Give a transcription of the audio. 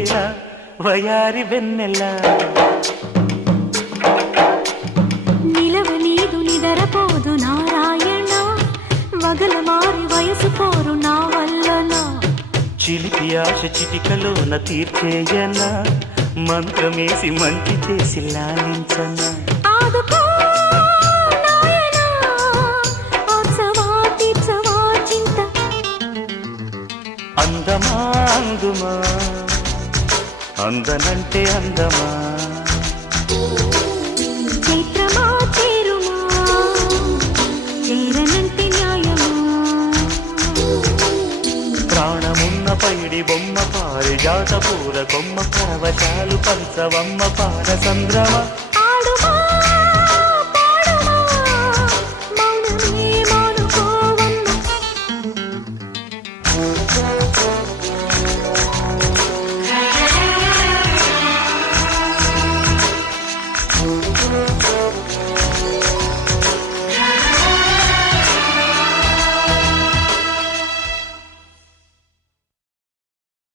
ఇలా వయారి వెన్నెల నిలవ నీదు నిదరపోదు నారాయణ వగల మారి వయసు పోరు నా వల్లనా చిలిపి ఆశ చిటికలోన తీర్చేయన మంత్రమేసి మంచి చేసి లాలించన ఆదుకో నాయనా ఆత్సవా తీర్చవా చింత అందమా అందుమా అందనంటే అందమా చైత్రమా చేరుమా చేరనంటే న్యాయమా ప్రాణమున్న పైడి బొమ్మ పారిజాత పూర కొమ్మ పరవశాలు పంచవమ్మ పార సంద్రమ ఆడుమా